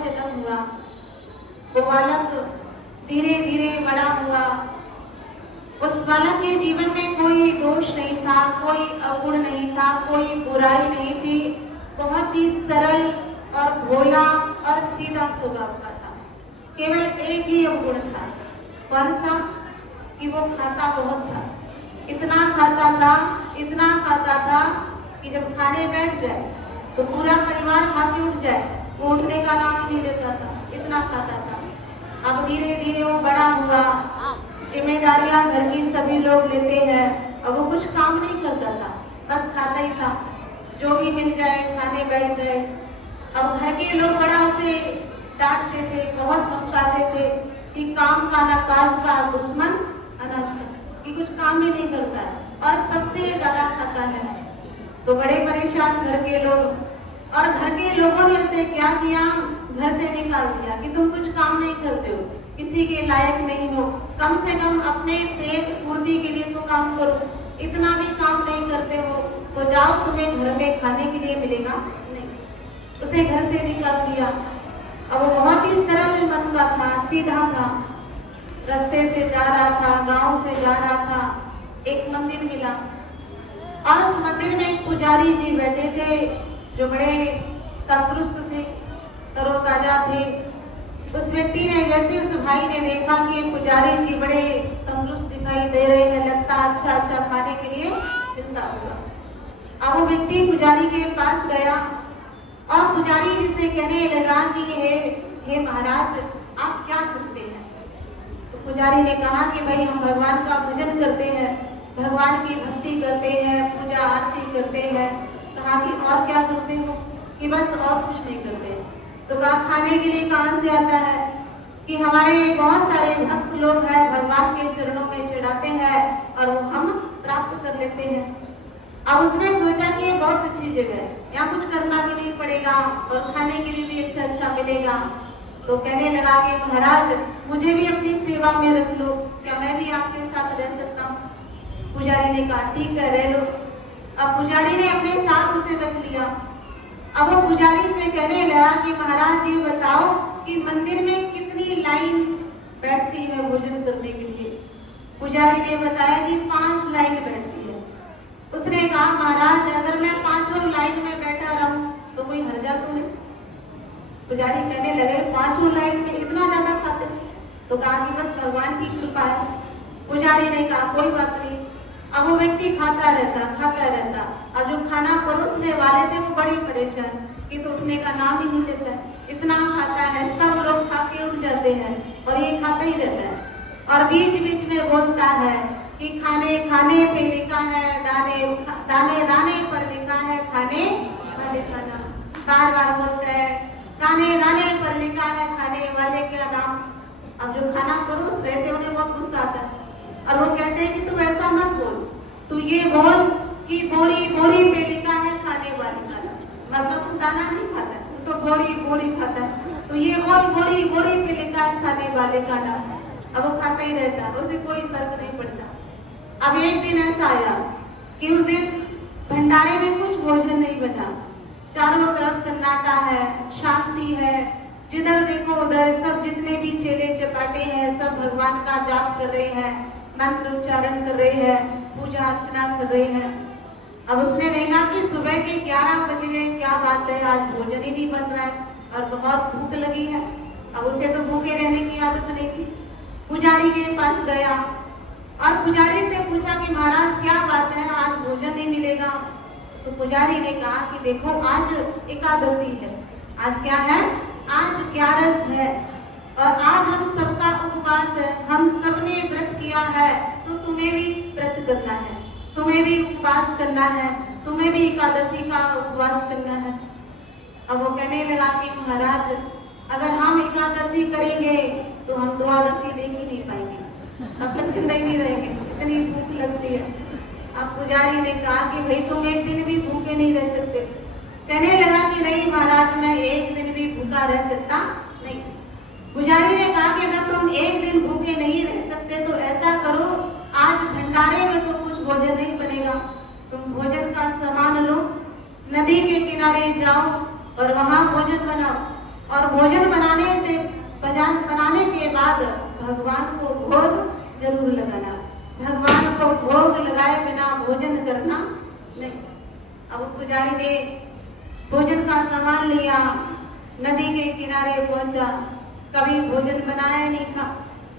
जन्म हुआ। वो बालक धीरे धीरे बड़ा हुआ। उस बालक के जीवन में कोई दोष नहीं था, कोई अवगुण नहीं था, कोई बुराई नहीं थी। बहुत ही सरल और भोला और सीधा स्वभाव का था। केवल एक ही अवगुण था। कौन सा? कि वो खाता बहुत था। इतना खाता था कि जब खाने बैठ जाए तो पूरा परिवार खा के उठ जाए, वो उठने का नाम ही नहीं लेता था, इतना खाता था। अब धीरे धीरे वो बड़ा हुआ, जिम्मेदारियां घर की सभी लोग लेते हैं। अब वो कुछ काम नहीं करता था, बस खाता ही था, जो भी मिल जाए खाने बैठ जाए। अब घर के लोग बड़ा उसे डांटते थे, बहुत धमकाते थे कि काम का ना काज का, दुश्मन अनाज का, कि कुछ काम ही नहीं करता है और सबसे ज्यादा खाता है। तो बड़े परेशान घर के लोग, और घर के लोगों ने उसे क्या किया, घर से निकाल दिया कि तुम कुछ काम नहीं करते हो, किसी के लायक नहीं हो, कम से कम अपने पेट पूर्ति के लिए तो काम करो, इतना भी काम नहीं करते हो तो जाओ, तुम्हें घर में खाने के लिए मिलेगा नहीं। उसे घर से निकाल दिया। अब वो बहुत ही सरल मन का था, सीधा था, रास्ते से जा रहा था, गांव से जा रहा था, एक मंदिर मिला और उस मंदिर में एक पुजारी जी बैठे थे जो बड़े तंदुरुस्त थे, तरोताजा थे। उस व्यक्ति ने, जैसे उस भाई ने देखा कि पुजारी जी बड़े तंदुरुस्त दिखाई दे रहे हैं, लगता अच्छा अच्छा खाने के लिए मिलता होगा। अब वो व्यक्ति पुजारी के पास गया और पुजारी जी से कहने लगा कि हे महाराज, आप क्या करते हैं? तो पुजारी ने कहा कि भाई हम भगवान का भजन करते हैं, भगवान की भक्ति करते हैं, पूजा आरती करते हैं। कहा कि और क्या करते हो? कि बस और कुछ नहीं करते। तो कहा खाने के लिए कहाँ से आता है? कि हमारे बहुत सारे भक्त लोग हैं, भगवान के चरणों में चढ़ाते हैं और वो हम प्राप्त कर लेते हैं। अब उसने सोचा कि ये बहुत अच्छी जगह है, यहाँ कुछ करना भी नहीं पड़ेगा और खाने के लिए भी अच्छा अच्छा मिलेगा। तो कहने लगा कि महाराज, मुझे भी अपनी सेवा में रख लो, क्या मैं भी आपके साथ रह सकता हूँ? पुजारी ने कहा ठीक है, रह लो। अब पुजारी ने अपने साथ उसे रख लिया। अब वो पुजारी से कहने लगा कि महाराज ये बताओ कि मंदिर में कितनी लाइन बैठती है भोजन करने के लिए? पुजारी ने बताया कि 5 लाइन बैठती है। उसने कहा महाराज, अगर मैं 5 लाइन में बैठा रहूं तो कोई हर्जा तो नहीं? पुजारी कहने लगे 5 लाइन में इतना ज्यादा खाते? तो कहा कि बस भगवान की कृपा है। पुजारी ने कहा कोई बात नहीं। अब वो व्यक्ति खाता रहता। अब जो खाना परोसने वाले थे वो बड़ी परेशान कि तो उठने का नाम ही नहीं लेता है, इतना खाता है, सब लोग खा के उठ जाते हैं और ये खाता ही रहता है। और बीच बीच में बोलता है कि खाने खाने पे लिखा है, दाने दाने पर लिखा है, खाने वाले का नाम। बार बार बोलता है दाने दाने पर लिखा है, खाने वाले का नाम। अब जो खाना परोस रहे थे उन्हें बहुत गुस्सा आता है और वो कहते हैं कि तू ऐसा मत बोल, तू ये बोल कि बोरी बोरी पे लिखा है, खाने वाले का नाम। मतलब तू दाना नहीं खाता है, तू तो बोरी बोरी खाता है, तो ये बोल बोरी बोरी पे लिखा है, खाने वाले का नाम। अब वो खाता ही रहता है, उसे कोई फर्क नहीं पड़ता। अब एक दिन ऐसा आया कि उस दिन भंडारे में कुछ भोजन नहीं बना, चारों तरफ सन्नाटा है, शांति है, जिधर देखो उधर सब जितने भी चेले चपाटे हैं सब भगवान का जाप कर रहे हैं, मंत्र उच्चारण कर रहे हैं, पूजा अर्चना कर रहे हैं। अब उसने देखा कि सुबह के 11 बजे, क्या बात है, आज भोजन ही नहीं बन रहा है और बहुत भूख लगी है। अब उसे तो भूखे रहने की आदत नहीं थी। पुजारी के पास गया और पुजारी से पूछा कि महाराज क्या बात है, आज भोजन नहीं मिलेगा? तो पुजारी ने कहा कि देखो आज एकादशी है। आज क्या है? आज 11 है और आज हम सबका उपवास है, हम सबने व्रत किया है, तो तुम्हें भी व्रत करना है, तुम्हें भी उपवास करना है, तुम्हें भी एकादशी का उपवास करना है। अब वो कहने लगा कि महाराज, अगर हम एकादशी करेंगे तो हम द्वादशी देख ही नहीं पाएंगे, अब तक जिंदा ही नहीं रहेंगे, इतनी भूख लगती है। अब पुजारी ने कहा कि भाई तुम एक दिन भी भूखे नहीं रह सकते। कहने लगा कि नहीं महाराज, मैं एक दिन भी भूखा रह सकता नहीं। पुजारी ने कहा कि अगर तुम एक दिन भूखे नहीं रह सकते तो ऐसा करो, आज भंडारे में तो कुछ भोजन नहीं बनेगा, तुम भोजन का सामान लो, नदी के किनारे जाओ और वहां भोजन बनाओ। और भोजन बनाने के बाद भगवान को भोग जरूर लगाना। भगवान को भोग लगाए बिना भोजन करना नहीं। अब पुजारी ने भोजन का सामान लिया, नदी के किनारे पहुंचा, कभी भोजन बनाया नहीं था,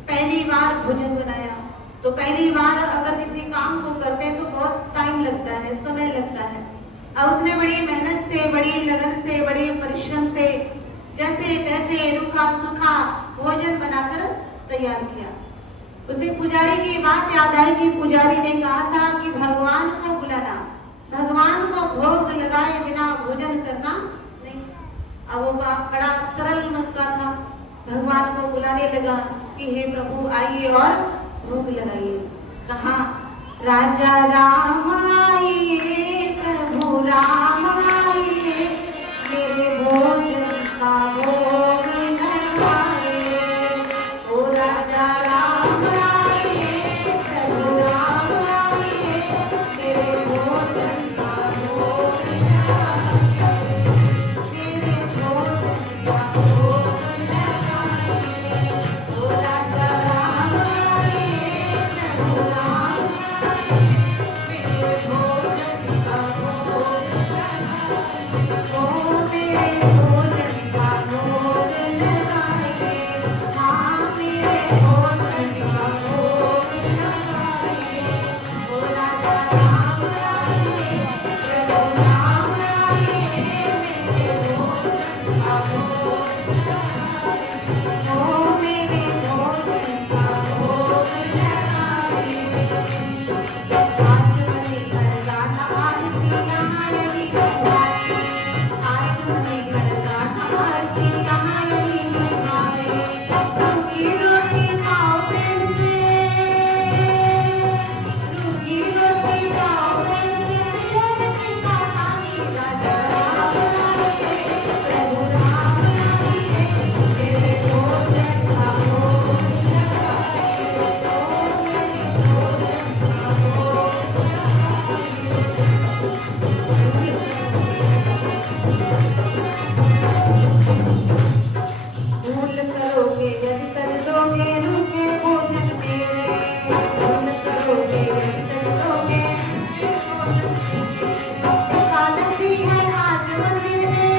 पहली बार भोजन बनाया। तो पहली बार अगर किसी काम को करते हैं तो बहुत टाइम लगता है, समय लगता है। अब उसने बड़ी मेहनत से, बड़ी लगन से, बड़े परिश्रम से जैसे तैसे रूखा सूखा भोजन बनाकर तैयार किया। उसे पुजारी की बात याद आई कि पुजारी ने कहा था कि भगवान को बुलाना, भगवान को भोग लगाए बिना भोजन करना नहीं। अब वो बड़ा सरल मन का था, भगवान को बुलाने लगा कि हे प्रभु आइए और भोग लगाइए। कहा राजा राम आइए, प्रभु राम आइए, मेरे भोजन का भोग लगाइए। ओ राजा राम आइए, प्रभु राम आइए, मेरे भोजन का भोग लगाइए, मेरे भोजन का भोग लगाइए। ओ राजा राम आइए, प्रभु राम आइए, मेरे भोजन का भोग लगाइए। ओ मेरे भोजन का भोग लगाइए, हाँ मेरे भोजन का भोग लगाइए। ओ राजा राम आइए, प्रभु राम आइए, मेरे भोजन का भोग लगाइए। ओ मेरे भोजन का भोग लगाइए। आज मनी घर गाना आरती यहाँ यही गाए, आज मनी घर गाना आरती यहाँ यही गाए। रूखी रोटी खाओ प्रेम से, रूखी रोटी खाओ प्रेम से, भोजन का पानी राजा राम आइए, प्रभु राम आइए, मेरे भोजन का भोग लगाइए। ओ मेरे भोजन का भोग भूल करोगे यदि कर दोगे रूखे भोजन मेरे, भूल करोगे यदि कर दोगे रूखे भोजन मेरे। एकादशी है आज मंदिर में,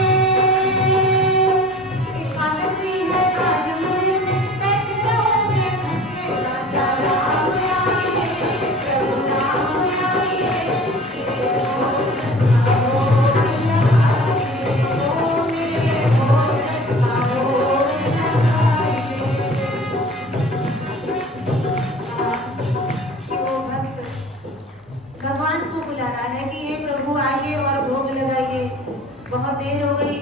एकादशी है आज मंदिर में, बैठ जाओगे भूखे राजा राम आइए, प्रभु राम आइए, मेरे भोजन का भोग लगाइए। ओ मेरे भोजन का भोग लगाइए। वो भक्त भगवान को बुला रहा है कि हे प्रभु आइए और भोग लगाइए। बहुत देर हो गई,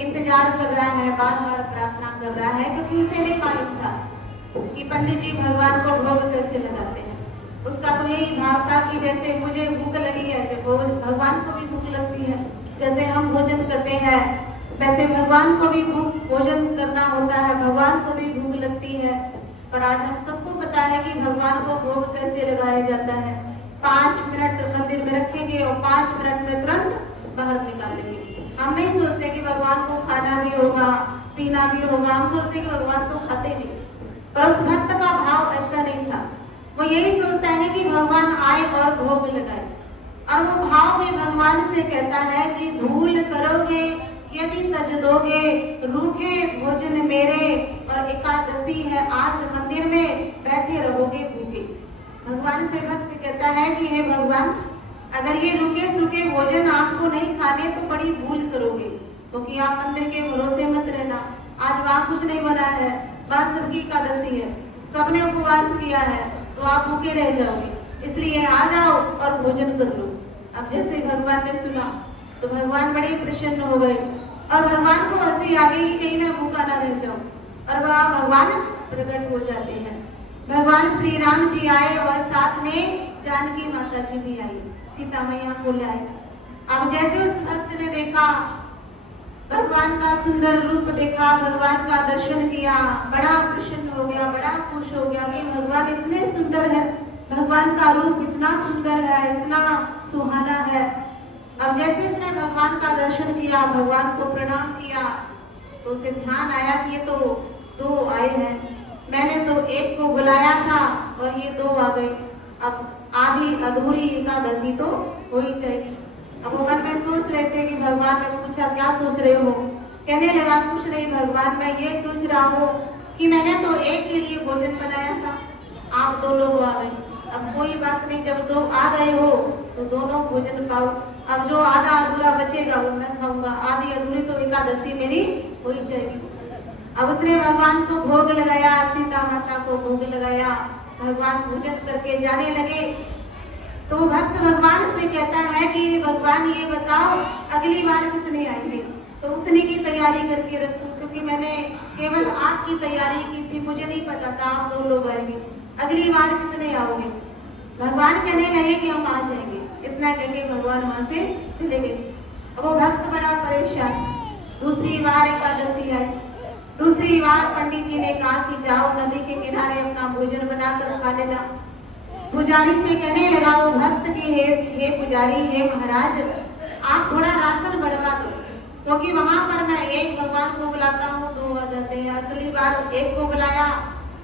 इंतजार कर रहा है, बार बार प्रार्थना कर रहा है, क्योंकि उसे नहीं मालूम था कि पंडित जी भगवान को भोग कैसे लगाते हैं। उसका तो यही भाव था कि जैसे मुझे भूख लगी है, ऐसे भगवान को भी भूख लगती है। जैसे हम भोजन करते हैं वैसे भगवान को भी भोजन करना होता है, भगवान को भी भूख लगती है। पर आज हम सबको पता है कि भगवान को भोग कैसे लगाया जाता है। 5 मिनट मंदिर में रखेंगे और 5 मिनट में तुरंत बाहर निकालेंगे। हम नहीं सोचते कि भगवान को खाना भी होगा, पीना भी होगा, हम सोचते कि भगवान तो खाते नहीं। पर उस भक्त का भाव ऐसा नहीं था, वो यही सोचता है कि भगवान आए और भोग लगाए। और वो भाव में भगवान से कहता है कि भूल करोगे यदि तज दोगे रूखे भोजन मेरे, और एकादशी है आज मंदिर में, बैठे रहोगे भूखे। भगवान से भक्त कहता है कि हे भगवान, अगर ये रूखे सूखे भोजन आपको नहीं खाने तो बड़ी भूल करोगे, क्योंकि आप मंदिर के भरोसे मत रहना। आज वहाँ कुछ नहीं बना है, वहाँ सबकी एकादशी है, सबने उपवास किया है, तो आप भूखे रह जाओगे, इसलिए आ जाओ और भोजन कर लो। अब जैसे भगवान ने सुना तो भगवान बड़े प्रसन्न हो गए और भगवान को हंसी आ गई, कहीं मैं भूखा ना रह जाऊं, और वह भगवान प्रकट हो जाते हैं। भगवान श्री राम जी आए और साथ में जानकी माता जी भी आई, सीता मैया को लाए। अब जैसे उस भक्त ने देखा, भगवान का सुंदर रूप देखा, भगवान का दर्शन किया, बड़ा प्रसन्न हो गया, बड़ा खुश हो गया कि भगवान इतने सुंदर है, भगवान का रूप इतना सुंदर है, इतना सुहाना है। अब जैसे उसने भगवान का दर्शन किया, भगवान को प्रणाम किया, तो उसे ध्यान आया कि ये तो दो आए हैं, मैंने तो एक को बुलाया था और ये दो आ गए, अब आधी अधूरी एकादशी तो हो ही जाएगी। अब वो मन में सोच रहे थे कि भगवान ने पूछा क्या सोच रहे हो? कहने लगा कुछ नहीं भगवान, मैं ये सोच रहा हूँ कि मैंने तो एक के लिए भोजन बनाया था, आप दो लोग आ गए, अब कोई बात नहीं, जब दो आ गए हो तो दोनों भोजन पाओ, अब जो आधा अधूरा बचेगा वो मैं खाऊंगा, आधी अधूरी तो एकादशी मेरी हो ही जाएगी। अब उसने भगवान को भोग लगाया, सीता माता को भोग लगाया, भगवान भोजन करके जाने लगे। तो भक्त भगवान से कहता है कि भगवान ये बताओ अगली बार कितने आएंगे? तो उतने की तैयारी करके रखूं, क्योंकि मैंने केवल आपकी तैयारी की थी, मुझे नहीं पता था आप दो लोग आएंगे, अगली बार कितने आओगे? भगवान कहने लगे कि हम आ जाएंगे। इतना कहके भगवान वहां से चले गए। अब वो भक्त बड़ा परेशान। दूसरी बार एकादशी आई, दूसरी बार पंडित जी ने कहा कि जाओ नदी के किनारे अपना भोजन बनाकर खा लेना। पुजारी से कहने लगा वो भक्त की, हे पुजारी, हे महाराज, आप थोड़ा राशन बढ़वा दो, क्योंकि वहां पर मैं एक भगवान को बुलाता हूँ दो आ जाते हैं, अगली बार एक को बुलाया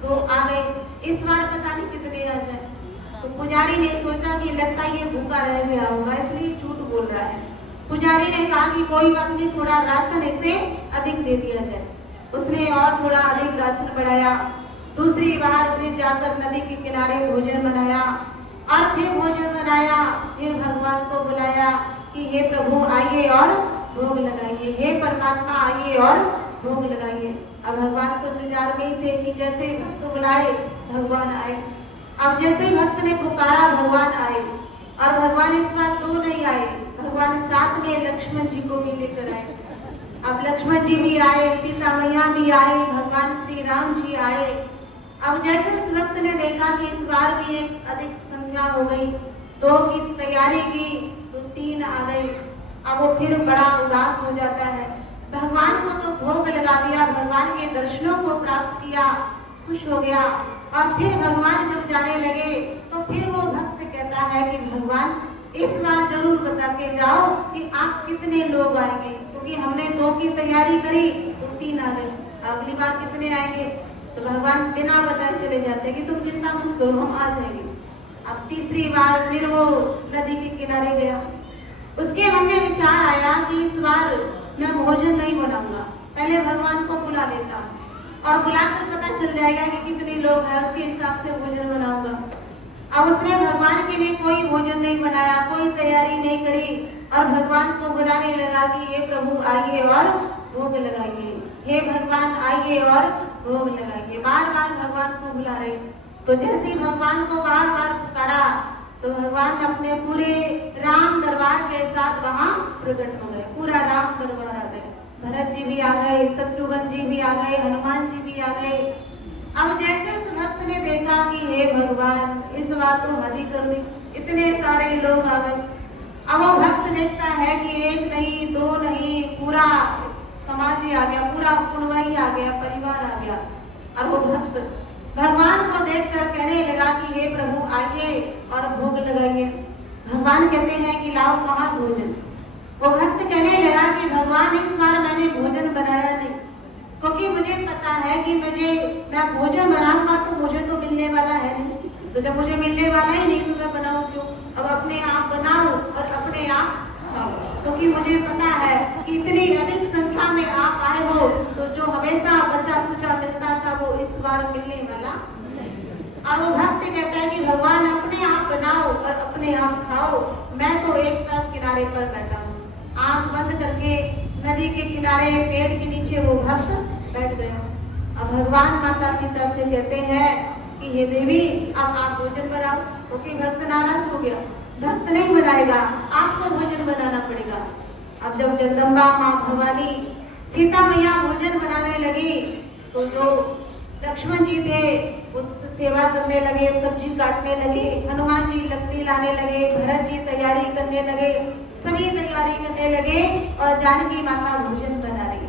दो आ गए, इस बार पता नहीं कितने आ जाए। तो पुजारी ने सोचा कि लगता ये भूखा रह गया होगा इसलिए झूठ बोल रहा है। पुजारी ने कहा कि कोई बात नहीं, थोड़ा राशन इसे अधिक दे दिया जाए। उसने और थोड़ा अधिक राशन बढ़ाया। दूसरी बार फिर जाकर नदी के किनारे भोजन बनाया और फिर भोजन बनाया, फिर भगवान को बुलाया कि हे प्रभु आइए और भोग लगाइए, हे परमात्मा आइए और भोग लगाइए। अब भगवान को इंतजार में ही थे कि जैसे भक्त बुलाए भगवान आए। अब जैसे भक्त ने पुकारा भगवान आए, और भगवान इस बार दो नहीं आए, भगवान साथ में लक्ष्मण जी को भी लेकर आए। अब लक्ष्मण जी भी आए, सीता मैया भी आई, भगवान श्री राम जी आए। अब जैसे उस भक्त ने देखा कि इस बार भी एक अधिक संख्या हो गई, दो की तैयारी की तो तीन आ गए, अब वो फिर बड़ा उदास हो जाता है। भगवान को तो भोग लगा दिया, भगवान के दर्शनों को प्राप्त किया, खुश हो गया। और फिर भगवान जब जाने लगे तो फिर वो भक्त कहता है कि भगवान इस बार जरूर बता के जाओ कि आप कितने लोग आएंगे, क्योंकि हमने दो की तैयारी करी तो तीन आ गए, अगली बार कितने आएंगे? तो भगवान बिना बताए चले जाते कि तुम चिंता मत करो हम आ जाएंगे। अब तीसरी बार फिर वो नदी के किनारे गया। उसके मन में विचार आया कि इस बार मैं भोजन नहीं बनाऊंगा, पहले भगवान को बुला लेता और बुलाकर पता चल जाएगा कि कितने लोग हैं, उसके हिसाब से भोजन बनाऊंगा। अब उसने भगवान के लिए कोई भोजन नहीं बनाया, कोई तैयारी नहीं करी और भगवान को बुलाने लगा कि हे प्रभु आइए और भोग लगाइए, हे भगवान आइए और भोग लगाइए। बार बार भगवान को बुला रहे। तो जैसे ही भगवान को बार बार पुकारा तो भगवान अपने पूरे राम दरबार के साथ वहां प्रकट हो गए। पूरा राम दरबार आ गए, भरत जी भी आ गए, शत्रुघ्न जी भी आ गए, हनुमान जी भी आ गए। अब जैसे उस भक्त ने देखा कि हे भगवान इस बार तो हद ही कर दी, इतने सारे लोग आ गए। अब वो भक्त देखता है कि एक नहीं दो नहीं, पूरा समाज ही आ गया, पूरा कुटुंब ही आ गया, परिवार आ गया। और वो भक्त भगवान को देखकर कहने लगा कि हे प्रभु आइए और भोग लगाइए। भगवान कहते हैं कि लाओ कहाँ भोजन। वो भक्त कहने लगा कि भगवान इस बार मैंने भोजन बनाया नहीं, क्योंकि मुझे पता है कि मैं भोजन बनाऊंगा तो मुझे तो मिलने वाला है नहीं, तो जब मुझे मिलने वाला ही नहीं तो मैं बनाऊं क्यों? अब अपने आप बनाओ और अपने आप खाओ, क्योंकि मुझे पता है कि इतनी अधिक संख्या में आप आए हो तो जो हमेशा बचा कुचा मिलता था वो इस बार मिलने वाला नहीं। और वो भक्त कहता है कि भगवान अपने आप बनाओ और अपने आप खाओ, मैं तो एक तरफ किनारे पर बैठा हूँ। आंख बंद करके नदी के किनारे पेड़ के नीचे वो भक्त बैठ गया। अब भगवान माता सीता से कहते हैं कि हे देवी अब आप भोजन बनाओ, क्योंकि भक्त नाराज हो गया, भक्त नहीं बनाएगा, आपको भोजन बनाना पड़ेगा। अब जब जगदम्बा माँ भवानी सीता मैया भोजन बनाने लगी तो जो लक्ष्मण जी थे उस सेवा करने लगे, सब्जी काटने लगे, हनुमान जी लकड़ी लाने लगे, भरत जी तैयारी करने लगे, सभी तैयारी करने लगे और जानकी माता भोजन बना रही।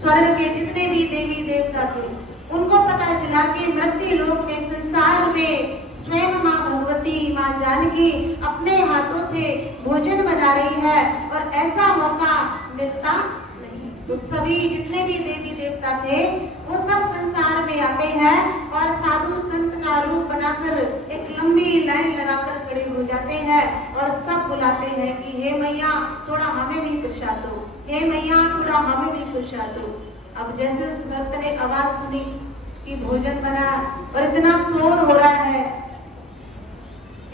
स्वर्ग के जितने भी देवी देवता थे उनको पता चला कि मृत्यु लोक में संसार में स्वयं माँ भगवती माँ जानकी अपने हाथों से भोजन बना रही है और ऐसा मौका मिलता नहीं। तो सभी जितने भी देवी देवता थे वो सब संसार में आते हैं और साधु संत का रूप बनाकर एक लंबी लाइन लगाकर खड़े हो जाते हैं और सब बुलाते हैं कि हे मैया थोड़ा हमें भी प्रसाद दो, हे मैया थोड़ा हमें भी प्रसाद दो। अब जैसे उस भक्त ने आवाज सुनी कि भोजन बना और इतना शोर हो रहा है,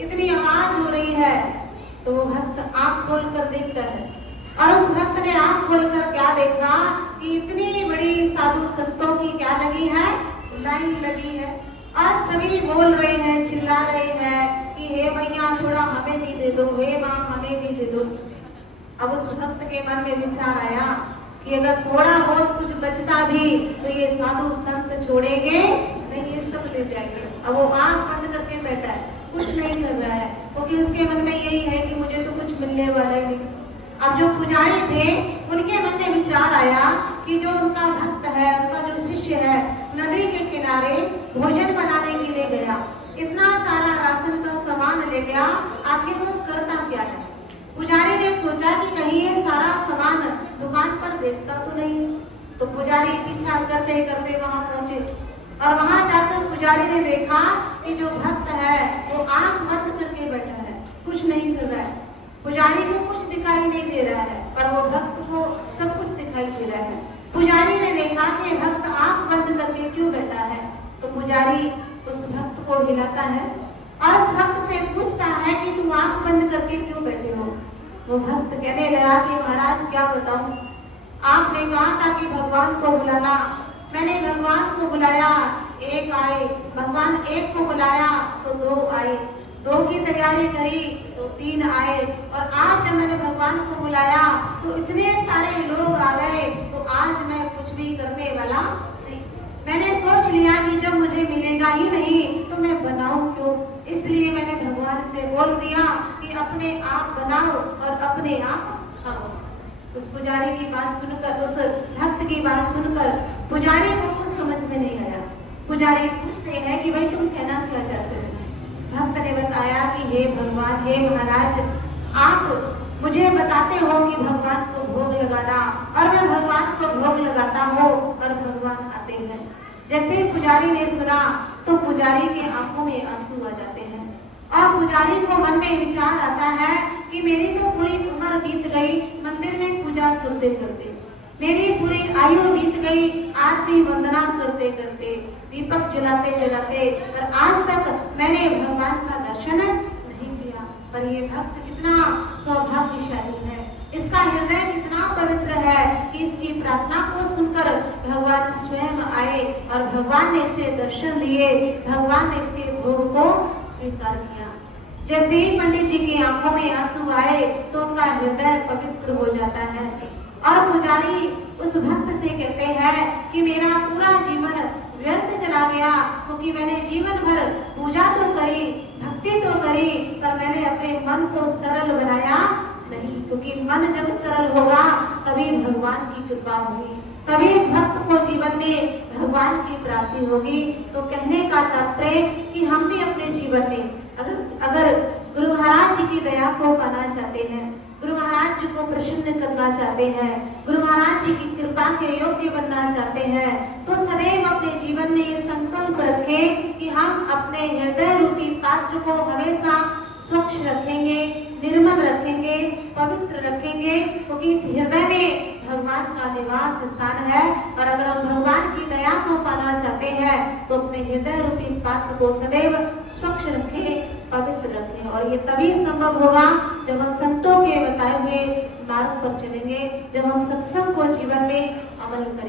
इतनी आवाज हो रही है, तो वो भक्त आंख खोलकर देखता है और उस भक्त ने आंख खोलकर क्या देखा कि इतनी बड़ी साधु संतों की क्या लगी है, लाइन लगी है और सभी बोल रहे हैं, चिल्ला रहे हैं कि हे मैया थोड़ा हमें भी दे दो, हे माँ हमें भी दे दो। अब उस भक्त के मन में विचार आया कि अगर थोड़ा बहुत कुछ बचता भी तो ये साधु संत छोड़ेंगे नहीं, ये सब ले जाएंगे। अब वो आंख बंद करके बैठा है, कुछ नहीं कर रहा है, क्योंकि उसके मन में यही है कि मुझे तो कुछ मिलने वाला ही नहीं। अब जो पुजारी थे उनके मन में विचार आया कि जो उनका भक्त है, उनका जो शिष्य है, नदी के किनारे भोजन बनाने के लिए गया, इतना सारा राशन का सामान ले गया, आखिर वो करता क्या है। पुजारी ने सोचा कि कहीं ये सारा सामान दुकान पर बेचता तो नहीं। तो पुजारी पीछा करते करते वहां पहुंचे और वहां जाकर पुजारी ने देखा कि जो भक्त है वो आंख बंद करके बैठा है, कुछ नहीं कर रहा है। पुजारी को कुछ दिखाई नहीं दे रहा है पर वो भक्त को सब कुछ दिखाई दे रहा है। पुजारी ने देखा कि भक्त आंख बंद करके क्यों बैठा है, तो पुजारी उस भक्त को हिलाता है और उस भक्त से पूछता है कि तुम आंख बंद करके क्यों बैठे हो। वो भक्त कहने लगा कि महाराज क्या बताऊं, आपने कहा था कि भगवान को बुलाना, मैंने भगवान को बुलाया, एक आए, भगवान एक को बुलाया तो दो आए, दो की तैयारी करी तो तीन आए, और आज जब मैंने भगवान को बुलाया तो इतने सारे लोग आ गए, तो आज मैं कुछ भी करने वाला नहीं। मैंने सोच लिया कि जब मुझे मिलेगा ही नहीं तो मैं बनाऊं क्यों, इसलिए मैंने भगवान से बोल दिया कि अपने आप बनाओ और अपने आप खाओ। उस पुजारी की बात सुनकर, उस भक्त की बात सुनकर पुजारी को कुछ समझ में नहीं आया। पुजारी पूछते हैं कि भाई तुम कहना क्या चाहते हो। भक्त ने बताया कि हे भगवान, हे महाराज, आप मुझे बताते हो कि भगवान को भोग लगाना, और मैं भगवान को भोग लगाता हूँ और भगवान आते हैं। जैसे पुजारी ने सुना तो पुजारी के आंखों में आंसू आ जाते हैं और पुजारी को मन में विचार आता है कि मेरी तो पूरी उम्र बीत गई मंदिर में पूजा करते करते, मेरी पूरी आयु बीत गई आरती वंदना करते करते, दीपक जलाते जलाते, और आज तक मैंने भगवान का दर्शन नहीं किया। पर ये भक्त कितना सौभाग्यशाली है, इसका हृदय कितना पवित्र है कि इसकी प्रार्थना को सुनकर भगवान स्वयं आए और भगवान ने इसे दर्शन दिए, भगवान ने इसके भोग को स्वीकार किया। जैसे ही पंडित जी की आंखों में आंसू आए तो उनका हृदय पवित्र हो जाता है और पुजारी उस भक्त से कहते हैं कि मेरा पूरा जीवन व्यर्थ चला गया, क्योंकि मैंने जीवन भर पूजा तो करी, भक्ति तो करी, पर मैंने अपने मन को सरल बनाया नहीं, क्योंकि मन जब सरल होगा तभी भगवान की कृपा होगी, तभी भक्त को जीवन में भगवान की प्राप्ति होगी। तो कहने का तात्पर्य कि हम भी अपने जीवन में अगर गुरु महाराज जी की दया को पाना चाहते हैं, गुरु महाराज जी को प्रसन्न करना चाहते हैं, गुरु महाराज जी की कृपा के योग्य बनना चाहते हैं, तो सदैव अपने जीवन में ये संकल्प रखें कि हम अपने हृदय रूपी पात्र को हमेशा स्वच्छ रखेंगे, निर्मल रखेंगे, पवित्र रखेंगे, क्योंकि इस हृदय में भगवान का निवास स्थान है। और अगर हम भगवान की दया को पाना चाहते हैं तो अपने हृदय रूपी पात्र को सदैव स्वच्छ रखें, पवित्र रखें, और ये तभी संभव होगा जब हम संतों के बताए हुए मार्ग पर चलेंगे, जब हम सत्संग को जीवन में अमल करेंगे।